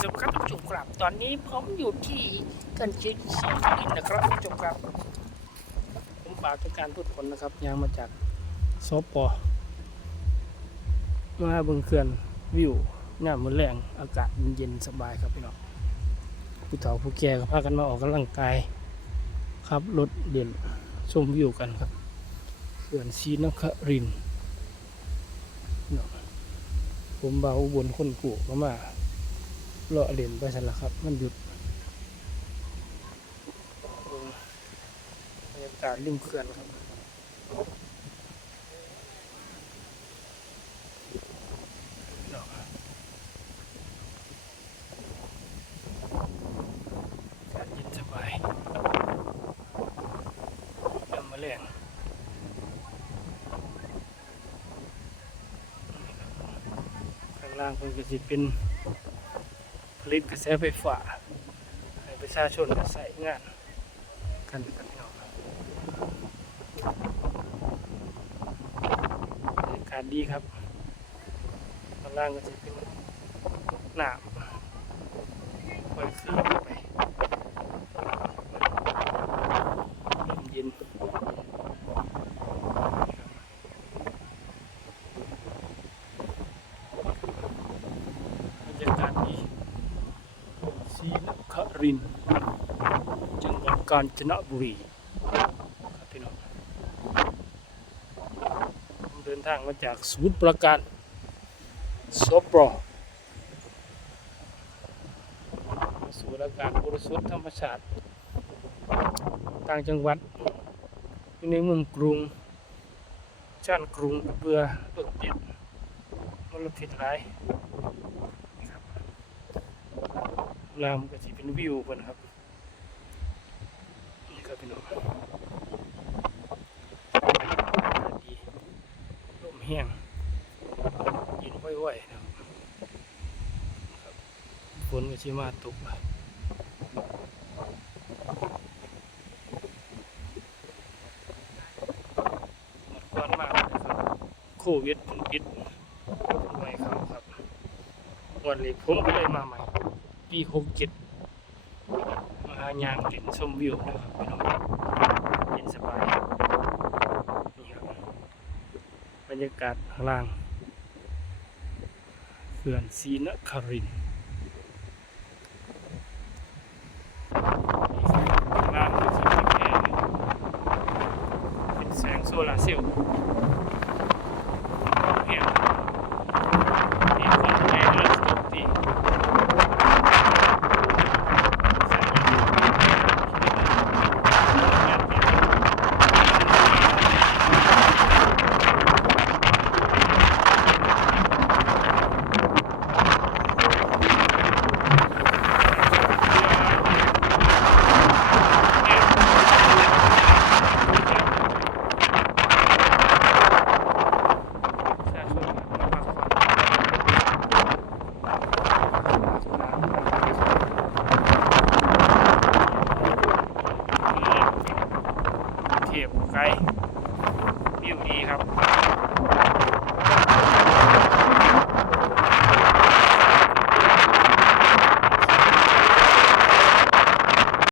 สวัสดีครับท่านผู้ชมครับ ตอนนี้ผมอยู่ที่กันชิดสีอินนะครับท่านผู้ชมครับ ผมปาวต้องการพูดผลนะครับ ยางมาจากซอปปอมาบิ่งเขื่อนวิวหน้ามือแรงอากาศเย็นสบายครับพี่น้องผู้เฒ่าผู้แก่ก็พากันมาออกกำลังกาย ครับรถเด่นชมวิวกันครับเขื่อนศรีนครินผมเบาอุบนคนกูก็มา เลาะเล่นไปสันละครับ มันหยุดบรรยากาศริมเขื่อนครับดอกอากาศเย็นสบายเริ่มมาแรงข้างล่างเพิ่นก็สิเป็น ผลิตกระแสไฟฟ้าให้ประชาชนใช้งานกันครับพี่น้องบรรยาการดีครับข้างล่างก็จะเป็นหนามปล่อยขึ้นไปลมเย็นบรรยากาศดี ศรีนค รินจังหวัดกาญจนบุรีครับพี่น้องผมเดินทางมาจากสมุทรปราการสปรสู่อากาศบริสุทธิ์ธรรมชาติต่างจังหวัดอยู่ในเมืองกรุงชานกรุงเบื่อรถติดมลพิษหลาย ลามก็สิเป็นวิวเพิ่นครับนี่ครับพี่น้องดีลมแห้งยินไหวๆนะครับฝนก็สิมาตกแล้วหมดก่อนมากครับโควิดมันปิดไม่เข้าครับวันนี้ผมก็เลยมาใหม่ ปีหกเจ็ดมาหายางเล่นชมวิวนะครับพี่น้องเย็นสบายนี่ครับบรรยากาศข้างล่างเขื่อนศรีนครินทร์ข้างล่างเป็นสีแดงเป็นแสงโซลาร์เซลล์เห็นเห็นความแรงและตกตี เทียบไกลวิวดีครับ